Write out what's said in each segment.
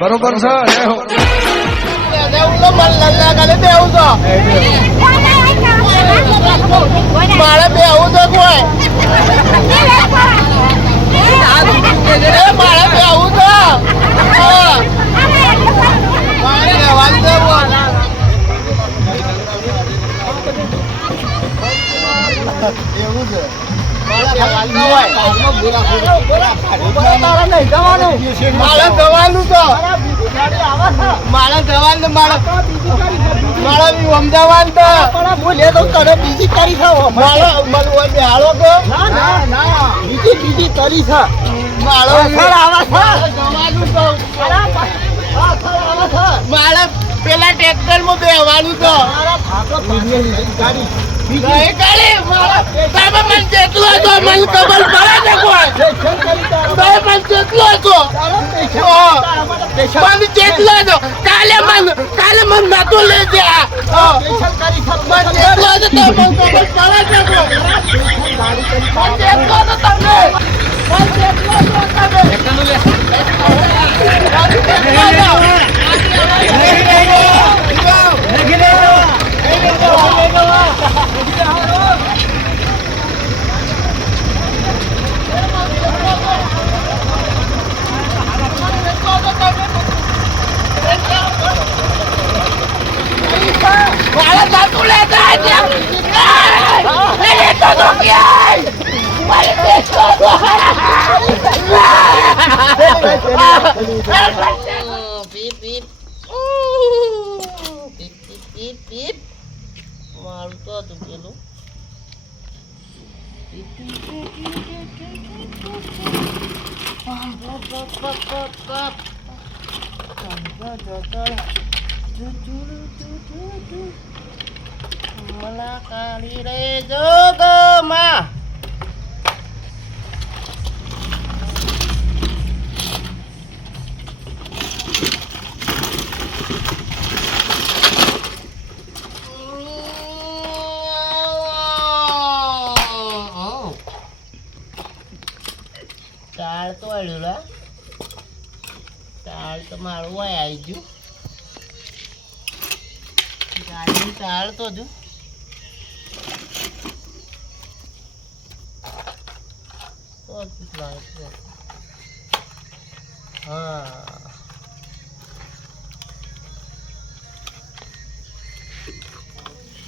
બરોબર છે મારે બે આવું તો કોઈ મારે બે આવું તો મારે રહેવાનું તો એવું છે મારે જવાનું તો મારે જવાનું મારે બી સમજાવવાનું તો બોલે તો તને બીજી કરી છે મારે હાલો તો બીજી કરી છે મારો જવાનું તો મારે પેલા ટ્રેક્ટર માં બેવાનું તો કાલે મન નતો લઈ જા મારું તો હતું પેલું मला काली रे जोगमा તાળ તો આવ્યું તાળ તો મારું હોય આવી ગયું ગાડી તાળ તો જો हाँ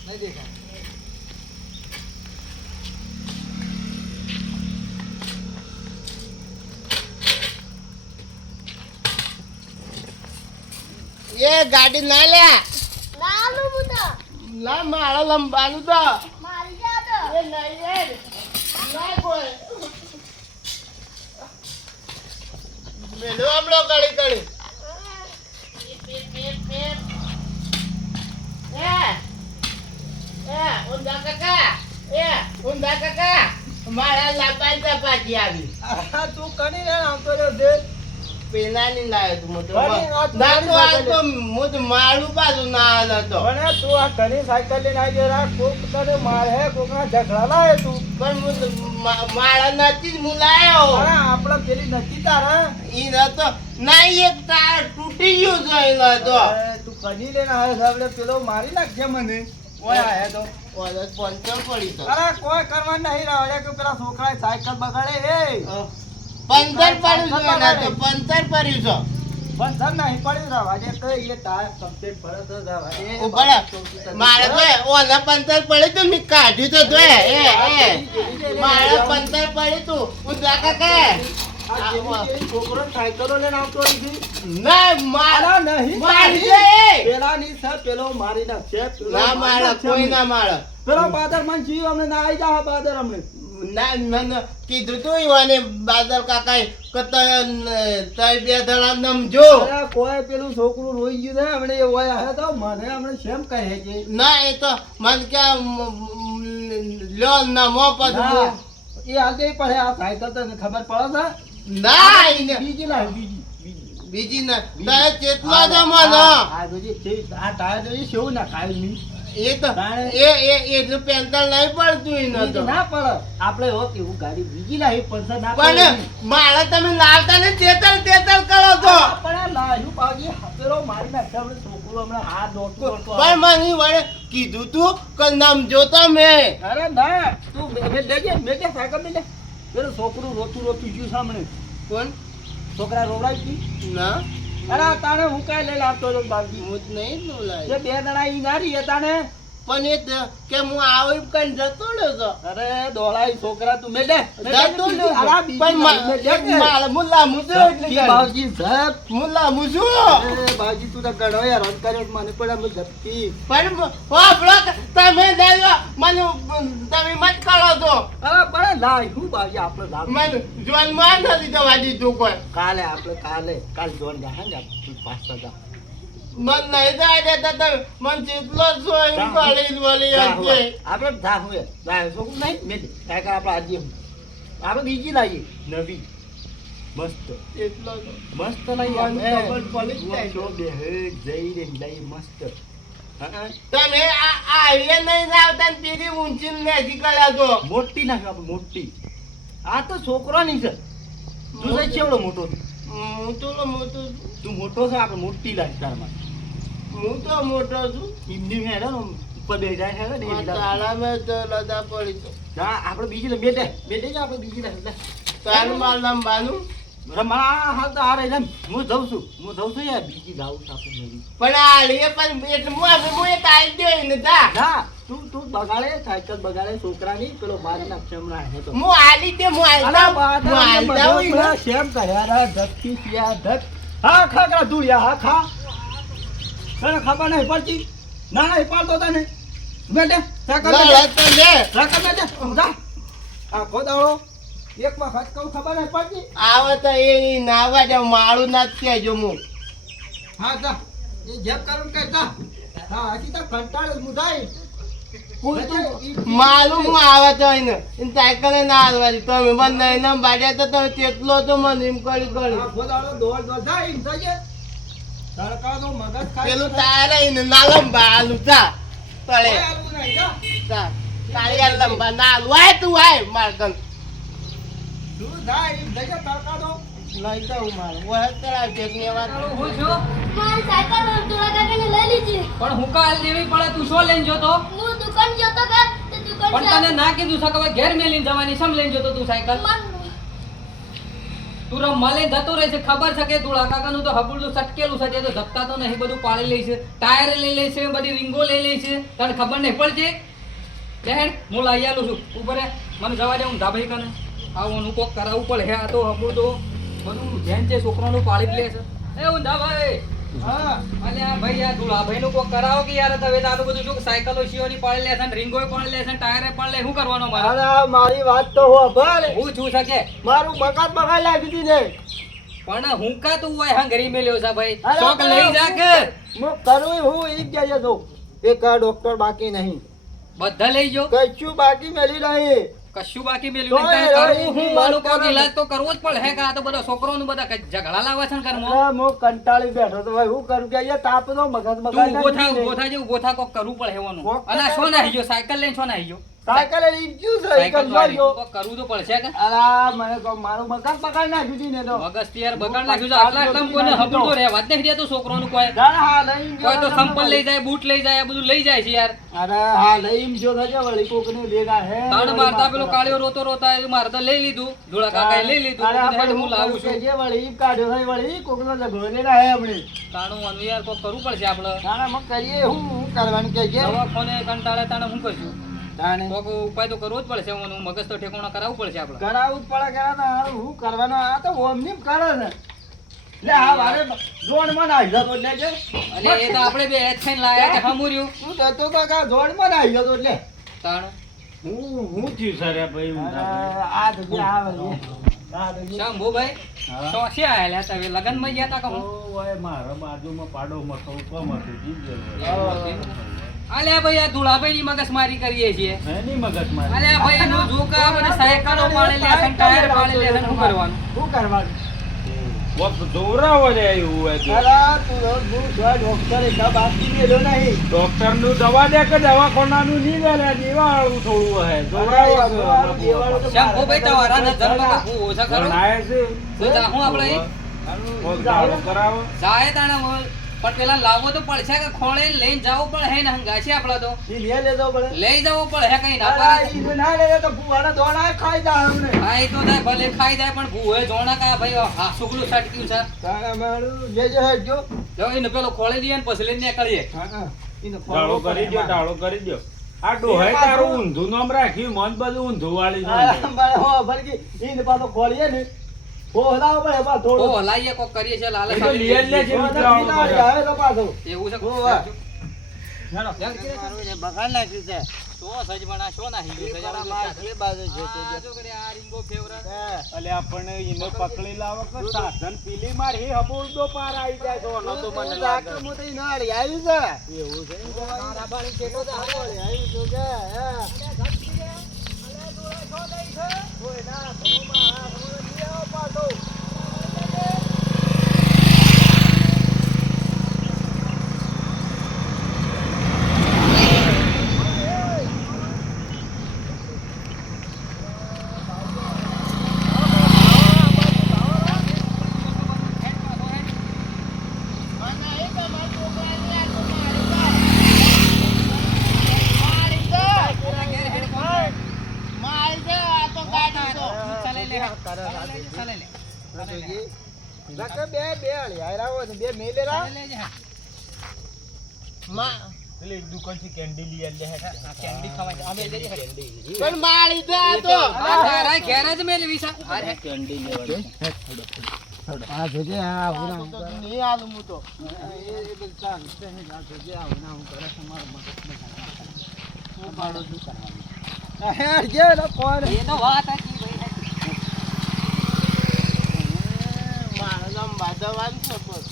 नहीं देखा ये गाड़ी ना ले લાલુ બુતા ला मारा लंबालू तो મારી જા તો ये नहीं है ना कोई मेलो हम लोग गाड़ी गाड़ी ઊંધા કાકા મારા લાપાઈ ચપાતી આવી તું કની રે આવતો રહ્યો દે પેલા ની લાવ્યો તું મોટો ના તો આ તો મુજ મારું પાછું ના નતો પણ તું આ કની સાયકલ લઈને આવી જરા કોક તને માર હે કોકના ઝઘડા લાય તું પણ મારા નથી જ હું લાયો અરે આપડા પેલી નથી તારા ઈ નતો ના એક તાર તૂટી ગયું છે ઈ નતો તું કની લઈને આવ્યો છે આપણે પેલો મારી નાખજે મને ઓય આયા તો ઓય પંચર પડી તો અરે કોઈ કરવા નહીં રાવડે કે પેલા છોકરાએ સાયકલ બગાડે એ પંચર પડ્યું છે ના તો પંચર પડ્યું છે બંધન નહીં પડી રાવડે તો એ ટાયર કમ્પ્લીટ ભરત રાવડે ઓ બડા મારે તો ઓલા પંચર પડ્યું તો મેં કાઢ્યું તો જો એ મારે પંચર પડ્યું તું હું દાકા કે છોકરો સાયકલો લઈને આવતો નથી ના મારા નહીં મારી દે પેલા ની સર પેલો મારી નાખશે ના મારા કોઈ ના મારા પેલો બાદર મન જીવ અમને ના આવી જા બાદર અમને ના મને કીધું તું ઈવાને બાદલ કાકાએ કે તય બે ધડા નમજો અરે કોઈ પેલું છોકરું રોઈ ગયું ને હમણે એ ઓય આયા તો મને હમણે શેમ કહે છે ના એ તો મન કે લ્યો નમો પછી એ આજે પડે આ સાયકલ તને ખબર પડે છે ના ઈને બીજી લાવ બીજી બીજી ના તય ચેતવા દે મને આ જોજી આ ટાયર જોજી શેવું ના ખાય ની એ તો એટલું પેન્ટલ નહીં પડતું એને તો. ના પડે આપણે હો કેવું ગાડી બીજી લાવી પૈસા ના પણ મારે તમે લાવતા ને તેતર કરો છો. પણ લાવ્યું બાજી હાથેરો મારી નાખે આપણે છોકરો હમણાં હાથ દોડતો પણ મને વળે કીધું તું કે નામ જોતા મેં. અરે ના તું મેં સાયકલ મેં પેલું છોકરું રોતું ગયું સામે કોણ? છોકરા રોવડાવી ગયું ના અરે તાણે હું કાંઈ લઈને આવતો હતો બાજી હું જ નહીં બોલાય. જે 2 દડા ઈ ના રહી તાણે પણ એ કે હું આવી કઈ જતો રહ્યો છો. અરે દોડાઈ છોકરા તું મેલે જતો રહ્યો છું. પણ મારે હું લાંબુ છું એટલે કરી. બાવજી ઝપ હું લાંબુ છું. અરે બાવજી તું તો ગણો યાર રન કર્યો મને પડે હું ઝપકી પણ વાપરો તમે દેજો મને તમે મત કરો છો. અરે પણ લાય હું બાવજી આપણે લાવ મને જોનમાં નથી જવા દીધું કોઈ. કાલ જોન જા ને તું પાછા જા મન નહીં જાય દેતા તમે મન ચીતલો છો એમ કાઢી બોલી હશે. આપણે જા હું લાય છોકરું નહીં મેલે કાંઈ આપણે આજે આપણે બીજી લાવીએ નવી મસ્ત એટલો તો. મસ્ત મને ખબર પડી જ જાય. શો બે હે જઈ રે લઈ મસ્ત હા તમે આ હાઈવે નહીં આવતા ને પેલી ઊંચી નથી કર્યા છો. મોટી નાખ આપણે મોટી આ તો છોકરો નહીં છે તું છે કેવડો મોટો હું તો મોટો છું. તું મોટો છે આપણે મોટી લાગ તારમાં હું તો મોટો છું. હિન્દી હેડો ને ઉપર બે જાય હેડો ને આ તાળામાં તો લદા પડી છે. જા આપણે બીજી લે બેટે જ આપણે બીજી લે તારું માર લંબાનું. રમા હાલ તો આ રહી ને હું જઉં છું યાર બીજી લાવું છું આપણે નવી પણ આ હાલીએ પણ એટલે હું એ તાળી દે ને તા. ના તું બગાડે સાયકલ બગાડે છોકરાની પેલો બાર ના ક્ષમણા હે તો હું હાલી તે હું હાલતા હું હાલતા શેમ કર્યા રા ધક્કી થયા ધક હા ખા ધૂળિયા હા ખા તને ખબર નહીં પડતી ના નહીં પાડતો તને બેટે સાયકલ લડતો લે. સાયકલ બેટે જા આ ખોદાળો એક વખત કહું ખબર નહીં પડતી આવે તો એ નાવા જાવ માળું ના જ કહેજો હું. હા જા એ જેમ કરું કે જા હા હજી તો કંટાળે મુદાય માલું હું આવે તો એને સાયકલ ના હાલવાની તમે મને એના બાજ્યા તો તમે તેટલો તો મને એમ કરી આ ખોદાળો દોડ જાય એમ થઈએ તડકાનો મગજ ખાય પેલું તારે એને ના લંબા હાલું તા તળે કોઈ આલું નહીં જા તા તારી આ લંબા ના હાલું આય તું આય માર કન તું જાય એમ થઈએ તડકાનો લઈ જાઉં મારે ઓય તરા જેટલી વાત હું છું મારી સાયકલ તુલા કાકાને લઈ લીધી પણ હું કાલ લેવી પડે તું શું લઈને જોતો હું દુકાન જતો કે તે દુકાન પણ તને ના કીધું છે કે હવે ઘેર મેલીને જવાની સમ લઈને જોતો તું સાયકલ તું રમવા લઈને જતો રહે છે ખબર છે કે ધોળા કાકાનું તો હબુડું સટકેલું છે તે તો ધપતા તો નહીં બધું પાડી લે છે ટાયર લઈ લે છે બધી રીંગો લઈ લે છે તને ખબર નહીં પડશે બેન હું લઈ આલું છું ઉપર મને જવા દે હું ધાબાઈ કને આવવાનું કોક કરાવવું પડે હે આ તો હબુડ તો બધું જેન છે છોકરાનું પાડી લે છે એ ઊંધા ભાઈ હા અલ્યા ભાઈ આ ધુલા ભાઈ નું કોક કરાવો કે યાર તમે તારું બધું જો સાયકલો શિયોની પાડી લે છે ને રીંગોય પાડી લે છે ને ટાયરે પાડી લે શું કરવાનો મારે અરે મારી વાત તો હો ભલે હું છું શકે મારું મકાન બગાડ લાગી હતી ને પણ હું કા તું હોય હંગરી મેલ્યો છે ભાઈ અરે શોક લઈ જા કે હું કરું હું ઈ જ કહેજો તો એક આ ડોક્ટર બાકી નહીં બધા લઈ જો કશું બાકી મેલી નહીં કશું બાકી મેલ્યું તોય નહીં તારે રહી કરવું હું વાત મારું કોક કરો. ઈલાજ તો કરવો જ પડે હે કે આ તો બધા છોકરોનું બધા ઝઘડા લાવવા છે ને ઘરમાં અરે હું કંટાળી બેઠો તો ભાઈ હું કરું કે અહીંયા તાપનો મગજ તું બગાડ ઊભો થા નાખી ઊભો ને. થા જે ઊભો થા કોક કરવું પડે હેવાનું કોક અને આ તો શો ના હીજો સાયકલ લઈને શો ના હીજો સાયકલ લઈને ગયું છે સાયકલ એકમ વાળી. જોયો. કોક કરવું તો પડશે કે અરે મને તો મારું મકાન બગાડ નાખ્યું હતું ને તો મગજ થી યાર બગાડ નાખ્યું છે આટલા આટલા કોઈને હબુલ તો રહેવા જ નહીં દેતો છોકરોનું કોઈ અરે હા લઈને ગયો કોઈ તો તો સંપલ લઈ જાય બૂટ લઈ જાય આ બધું લઈ જાય છે યાર અરે હા લઈને જો થજે વળી કોકને ભેગા હે તાણ મારતા પેલો કાળિયો રોતો રોતા એ મારતા લઈ લીધું ધોળા કાકાએ લઈ લીધું અરે કીધું, હેડ આપણે હું લાવું છું જે વળી ઈ કાઢ્યો છે વળી કોકનો ઝઘડો લેના હે હમણે તાણું આનું યાર કોક કરવું પડશે આપણે તાણે મગ કરીએ હું કરવાનું કે જે દવાખાને કંટાળે તાણે હું કરશું તાણે કોક ઉપાય તો કરવો જ પડશે હું મગજ તો ઠેકાણા કરાવવું પડશે આપણે કરાવું જ પડે કે ના હારું હું કરવાનો આ તો ઓમની કરે છે લે હા વારે જોડ માં આવી જતો એટલે અને એ તો આપણે બે હેડ થઈને લાયા કે હમુર્યું હું કહેતો તો કે જોડ માં આવી જતો એટલે તાણ હું થયું સર ભાઈ આ તો જે આવે છે શંભુભાઈ ચોથી આયેલા તમે લગનમાં ગયા તા કહું મારા બાજુમાં પાડો મતો કોમ હતું જીવ અલ્યા ભાઈ આ ધુળાભાઈ ની મગજમારી કરીએ છીએ એની મગજ મારી અલ્યા ભાઈ નું જોકા મને સાયકલો પાડે લે છે ટાયર પાડે લે છે શું કરવાનું શું કરવાનું વખત જોવરાવો ને એવું હોય તો. અલા, તું ડોક્ટરે કા બાકી મેલ્યો નહીં. ડોક્ટરનું દવા દે કે દવાખાનાનું નહીં દે લે, દેવાળું થોડું હે. જોવરાવો છે. દેવાળું તો શ્યામ ભાઈ તમારા નજરમાં તો બહુ ઓછા ખરો જણાય છે. તો જાહું આપણે અહીં? પગ દાડો કરાવો. જાય તાણે પણ પેલા લાવવો તો પડશે કે ખોળે લઈને જવું પડે હે ને હંગાશે આપડે તો ઈ લે લેતો પડે. લઈ જવું પડે હે કઈ ના અલા, પાડે ઈ ના લે તો ભૂવાના દોણા ખાઈ જા અમને. હા એ તો થાય ભલે ખાઈ જાય પણ ભૂવે જોણા કા ભાઈ આ સુગલું છટક્યું છે તારા મારું લેજો હેડ જો. જો એને પેલો ખોળી દઈએ ને પછી લઈને નીકળીએ હા. ઈને દાડો કરી દો, દાડો કરી દો. આ ડોહાઈ તારું ઊંધું નામ રાખ્યું, મન બધું ઊંધું વાળી છે. મારે હો ભરકી ઈને પાછો ખોલીએ ને. હો હલાવો પડે બા ઓ થોડું. હલાઈએ કોક કરીએ છે લાલે એ તો લઈ જ લે છે. આવે તો પાછો. એવું છે ઓ વાહ. બગાડ નાખ્યું છે તો સજમણા શો નાહી ગયું તારા માર બે બાજુ છે તે આ જો કરે આ રીંગો ફેવરેટ અલે આપણને એને પકડી લાવો કે સાધન પીલી મારી હબોળદો પાર આવી જાય તો ન તો મને લાગે. હું તો ઈ નાળી આવ્યું છે. એવું છે તારા બાળી કેટલો તો હારી આવ્યું છે કે હે. કોઈ ના સમોમાં આ સમોમાં લઈ આવો પાછો. લકે બે હળી આયરાવો ને બે મેલેરા. પેલી એક દુકાનથી કેન્ડી લઈ આલે હે. કેન્ડી ખવાય અમે લઈ પણ માળી દે આ તો તારા ઘેર જ મેલવી છે અરે કેન્ડી લેવાની. આ જોજે આ આ તો નહીં આલું હું તો એ બધા આ જોજે આ ના હું કરે તમારો મગજ પાડો શું કરવાનું. હે જે લો કોણ એ તો વાત હતી ભાઈ મારે નામ બાદવાન છે પણ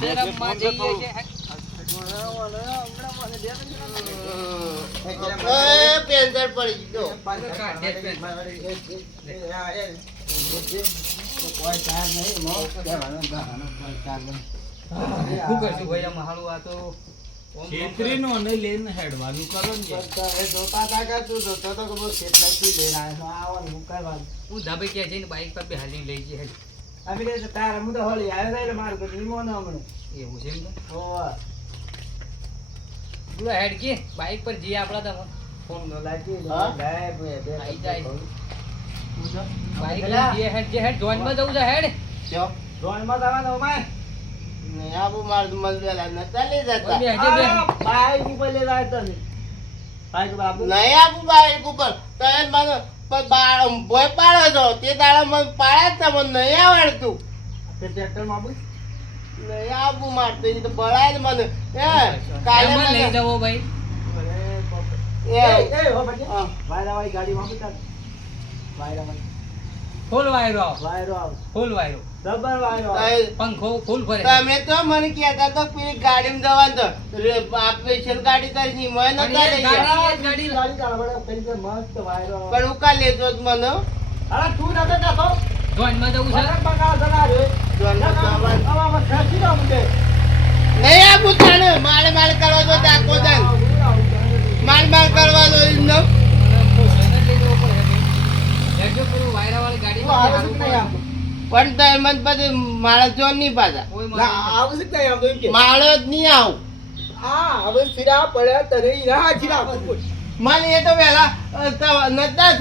શેરમમાં જઈએ છે એ પેન્સર પડી ગયો શું કરશું ભાઈ આ મહાળું આ તો છેતરીનો અને લઈને હેડવાનું કરો ને. હું ધાબે ક્યાં જઈને બાઈક પર બેહાડીને લઈ જઈએ એવું છે એમ તો તું હેડ કે બાઈક પર જઈએ આપડા તમે બાઈક લઈને જઈએ હેડ જે હેડ જોઈનમાં જવું છે હેડ નહીં આબુ માર મલવેલા નતા લઈ જતા બે હજે બે નહીં આબુ બાઈક ઉપર તમે મને ભોય પાડો છો તે દાડા મને પાડ્યા જ મને નહીં આવડતું નહીં આબુ મારતો એ તો બળાય જ મને કાલે એમાં લઈ મને જવો ભાઈ ફૂલ વાયરો ફૂલ વાયરો પંખો ફૂલ ફરે તમે તો મને કહેતા તો પેલી ગાડીમાં જવાનું તો સ્પેશિયલ ગાડી કરી મને નતા લઈ ગયા ગાડી પણ હું કા લેતો જ મને જોઈનમાં જવું છે નહીં આબુ તને માલ માલ કરવા તો ડાકો દન માલ માલ કરવા દો ઇન્નો હેડજો પેલું વાયરાવાળી ગાડી પણ તો એમ જ પછી મારા જો નહીં પાછા કોઈ માળો જ નહીં આવું મને એ તો પેલા નતા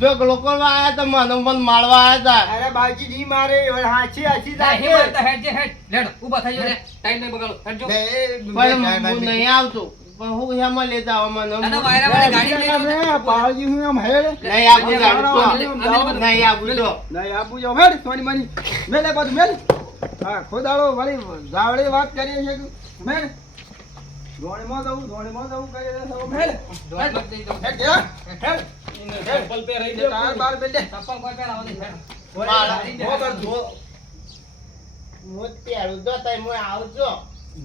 જો લોકો આવ્યા તો મને મન માળવા આવ્યા અરે બાજી જી મારે હાચી હાચી હેડ હેડ લેડો ઊભા થઈ જાઓ રે ટાઈમ નહીં બગાડો હેડજો હતા પણ હું નહીં આવતો પણ હું એમાં લેતા આવો મને દાદા વાયરાવાળી ગાડી લઈ જાઓ પાળજી હું એમ હેડ નહીં આપું નહીં આપું તો નહીં આપું જો હેડ સોની મની મેલે બધું મેલ હા ખોદાળો વળી જાવડે વાત કરીએ છે કે મેલ ધોણીમાં જવું કરી દે સૌ મેલ જોઈનમાં જઈ જાઓ હેડ જા હેડ ચપ્પલ પહેરાઈ દે. તાર બાર બેલ દે ચપ્પલ કોઈ પહેરાવો નહીં હેડ પહેરું જો તઈ હું આવજો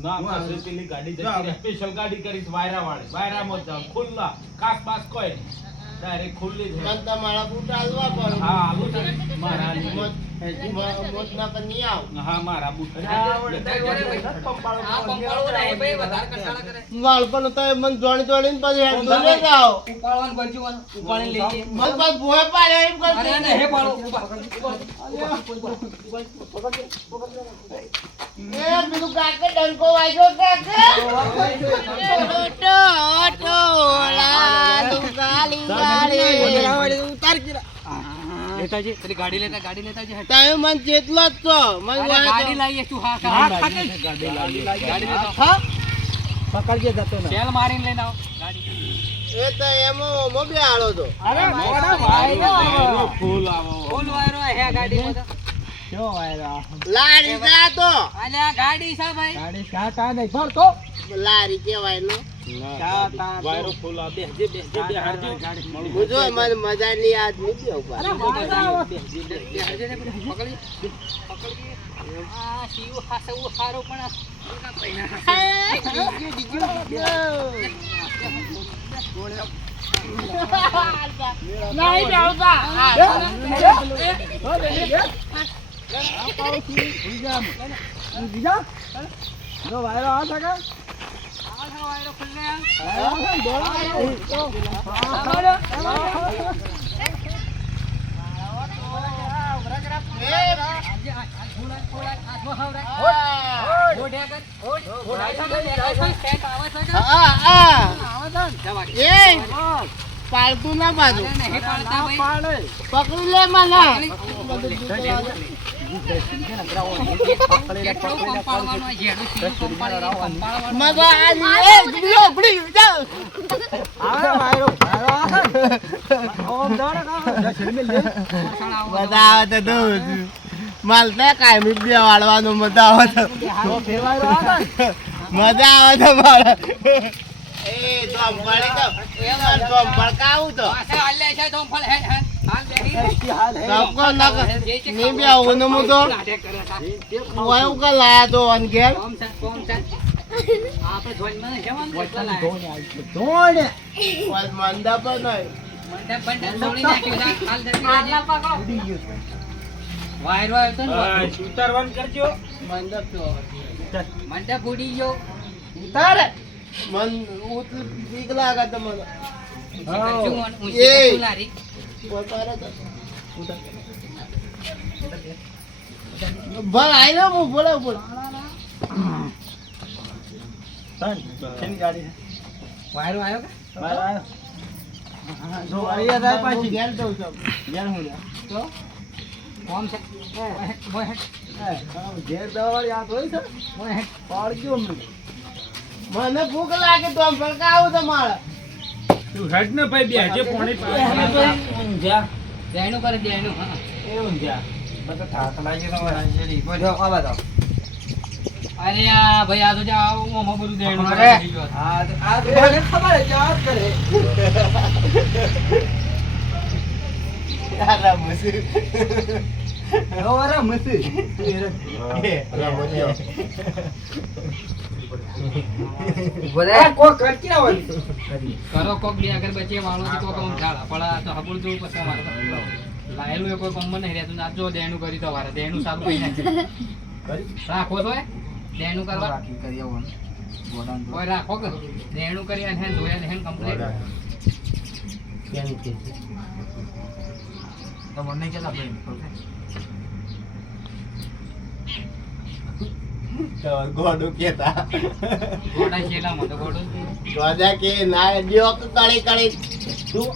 ના પાસે પેલી ગાડી જતી રહે. સ્પેશિયલ ગાડી કરીશ વાયરાવાળી. વાયરામાં જ જાવ. ખુલ્લા કાસ બાસ કોઈ ડાયરેક્ટ ખુલ્લી જ મને હે. તમારા બૂટ આલવા પડે હા આલુ છે મારા આલુ. મોત ના કર નહીં આવ હા મારા બુટ આ પંપાળો નહીં ભાઈ વધારે કંટાળા કરે વાળપણ તો મન જોડી જોડીને પછી હેડ દોરે જાવ ઉપાડવાનું ભરજું ઉપાડીને લઈ જઈએ મન બસ ભોય પાડે એમ અરે કરતી ને હે પાડો એ પેલું કાકે ડંકો વાગ્યો કાકે ઓટો ઓટો લાલુ ગાલી ગાલી ઉતાર કે લેતા જે તારી ગાડી લેતા જે તમે મન જેટલો જ છો મન ગાડી લાવીએ તું હા ગાડી લેતા હા પકડજે જતો ને તેલ મારીને લઈને આવો ગાડી એ તો એમો મો બે આળો તો અરે મોડા વાયરો ફૂલ આવો ફૂલ વાયરો હે ગાડીમાં તો કેવો વાયરો લારી જા તો અને આ ગાડી છે ભાઈ ગાડી કાટા નહીં ફરતો લારી કેવાય નો વાયરો ફૂલ આ બેહજે હારજો મુજો મને મજા નહીં આજ નહીં પીઓ બા આ શિવ હાસવું હારો પણ નહીં બેવતા જો વાયરો આ સકા વાયરો ખુલ્લે પાલતું ના બાજુ નહીં પાડતા ભાઈ પકડી લે મને કેટલો પંપાળવાનો જેડું શિવ પંપાળવાનો મજા આવી એ બીજો પડી જાવ આવે વાયરો ઓમ દોડ કા જલ્દી લે મજા આવે તો દૂધ માલ ને કાયમી બે વાળવાનો મજા આવે તો ફેરવાયરો આવે મજા આવે તો મારે એ દોમ પડે તો એ માર દોમ પડકાવું તો પાછા હાલ લે છે તો ફળ હે હાલ બેહી હાલ હે સબકો નક ની બે આવું ને મુતો નાટક કરે વાયુ કા લાયા તો અનગેર કોમ છે આપણે જોઈનમાં જવાનું કેટલા લાયા ધોણ વાલ મંદા પર નહીં મંડપ તોડી નાખ્યું છે. હાલ જલ્દી આવજે. વાયરો આવ્યો તો ને ઉતારવાનું કરજો મંદા તો મંડપ ઉડી ગયો ઉતારે મન ઉત બીક લાગે તો મને એ લારી ઉતારે તો ભલ આઈ લો હું બોલે બોલ તન કેની ગાડી છે વાયરો આવ્યો કે બાર આયો હા જો આયા જાય પાછી ઘેર દઉં છું ઘેર હું લ્યા તો કોમ છે બોય હેડ ઘેર દવાવાળી આ હોય છે બોય હેડ પાડજો અમને મને ભૂખ લાગે તો આમ ફરકાવું તો મારે તું હેડ ને ભાઈ બેહજે પાણી જા દેણું કરે દેણું હા એવું જા બધા થાક લાગી તમારે જરી બોલો આ બાદ અરે આ ભાઈ આ તો જા ઓમાં બધું દેણું અરે કરી ગયો આ તો મને ખબર છે આ કરે યાર મુસી ઓરા મસી બોલે કો કરતી ના હોય કરો કોક બે અગરબત્તી વાળો છે કોક આમ ઝાડા પડા તો હબુલ જો પછી મારે લાયેલું એ કોઈ કોમ નહીં રહેતું આ જો દેણું કરી તો વારે દેણું સારું કરી નાખે રાખો તો દેણું કરવા કરી આવો ગોડાઉન કોઈ રાખો કે દેણું કરી અને હેન ધોયા ને હેન કમ્પ્લીટ તો મને કેલા બેન તો ગોડું કેતા ગોડા શેલામાં તો ગોડો ગોડા કે ના લ્યો કળી કળી તું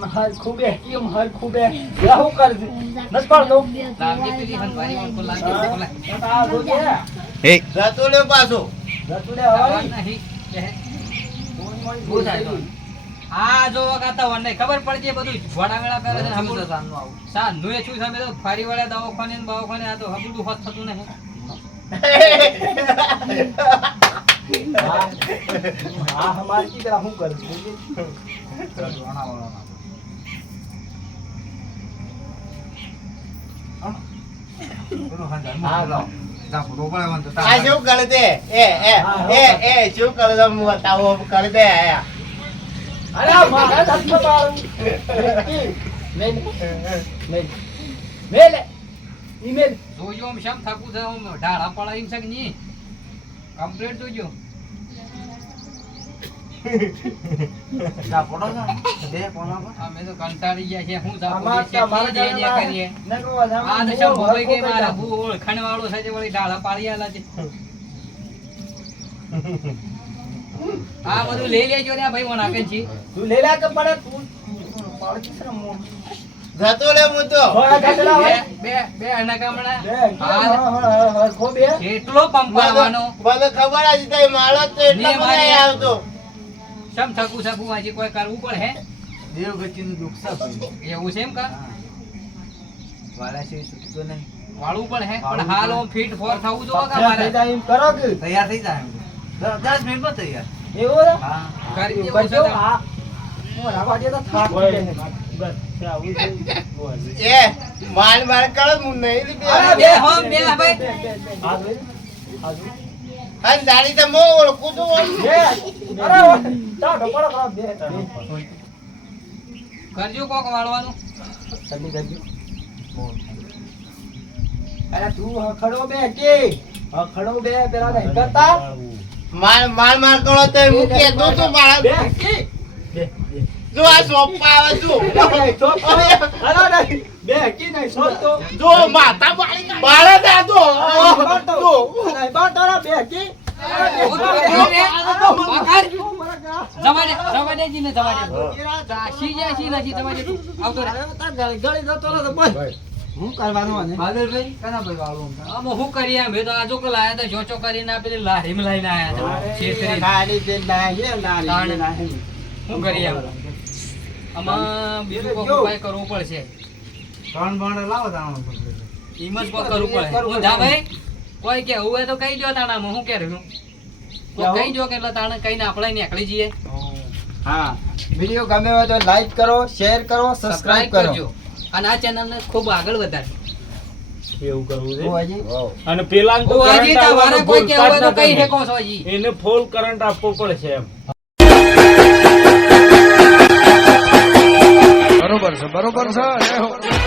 મહાર ખૂબે કેમ હર ખૂબે યાહુ કર નસ પાડતો લાવજે પેલી હંવારી વાળો લાવજે બોલા આ જોજે રતુડે પાછો રતુડે આવા હવાઈ નહીં કે બહુ થાય તો આ જો વગાતા વને ખબર પડશે બધું ઘોડા વેળા કરે છે હબુડ સા નુએ છું સામે તો ફારી વાળા દવાખાને ને બાવાખાને આ તો હબુડું હોત થતું નહીં હા હમાર કી तरह હું કર હા લો જા બરોબર આવન તો આ શું કરે તે એ શું કરે તો હું બતાવો કરે તે આયા અરે મારા હાથમાં મારું લે લે લે ઈમેલ જોજો આમ શમ થાકું છે આમ ઢાળા પડાય એમ છે કે નહીં કમ્પ્લીટ જોજો ના ફોટો છે બે કોના પર અમે તો કંટાળી ગયા છે હું અમાર તો મારા કરીએ કરીએ નકો આ તો શમ ભોગઈ ગઈ મારા ભૂ ઓળખાણ વાળો છે જે વળી ઢાળા પાડી આલા છે આ બધું લઈ લેજો ને ભાઈ મને આપે છે તું લે લે કે પડે તું પાડકી છે મો જતો રે હું તો હોયા કાટલા બે બે બે અના કામણા હા ખો બે એટલો પંપ પાડવાનો મને ખબર જ તઈ માળો તો એટલો ને મારે- નહીં આવતો શમ થકું શકું આજે કોઈ કરવું પડે હે દેવગતિનું દુઃખ છે એવું છે એમ કા વાળા છે સુટતો નહીં વાળવું પડે હે પણ હાલ ઓમ ફિટ ફોર થવું જો કા તૈયાર મારે થઈ જાય એમ કરો કે તૈયાર થઈ જાય 10 મિનિટમાં તૈયાર એવું રે હા કરી દેવું કરજો છે આ હું રાખવા દે તો થાક ઓય. ઉડે છે. બસ આવું છે. એ માર કરો હું નહીં લીધી અરે બે હમ બે ભાઈ હાથ લઈ હાથ અને દાડી તો મો ઓળખું છું બે અરે ચાલો પડો પડો બે કરજો કોક વાળવાનું જલ્દી કરજો અરે તું હખડો બે કે હખડો બે પેલા નહીં કરતા માર કરો તો હું કહેતો તો બે મારા કે બે જો આ સોપા આવે છું બે કી નહીં સોતો જો માથા પાડી મારા દાદો બે કી જવા દે જીને જવા દે શી જાય શી નથી જવા દે તું. આવતો રે હું કરવાનું આને બાદલભાઈ કના ભાઈ વાળું આમ હું કરીએ અમે તો આજુ કે લાયા હતા જોચો કરીને આ પેલી લારીમ લઈને આયા હતા છેતરી નાની બેન નાહી નાની નાહી શું કરીએ અમે? આમાં બીજું કોક ઉપાય કરવો પડશે ત્રણ બાંડે લાવો તાણો ઈમ જ કોક કરવું પડે હું જા ભાઈ કોઈ કે હોય તો કહી દો તાણામાં હું કે રહ્યું કોઈ કહી દો કે એટલે તાણે કઈને આપણે નીકળી જઈએ હા વિડિયો ગમે હોય તો લાઈક કરો શેર કરો સબસ્ક્રાઇબ કરો કરજો અને આ ચેનલને ખૂબ આગળ વધારો એવું કરવું છે. ઓ હજી અને પેલા ઓ હજી તમારે કોઈ કહેવું હોય તો કઈ હેકો છો હજી એને ફૂલ કરંટ આપવો પડશે એમ બરોબર છે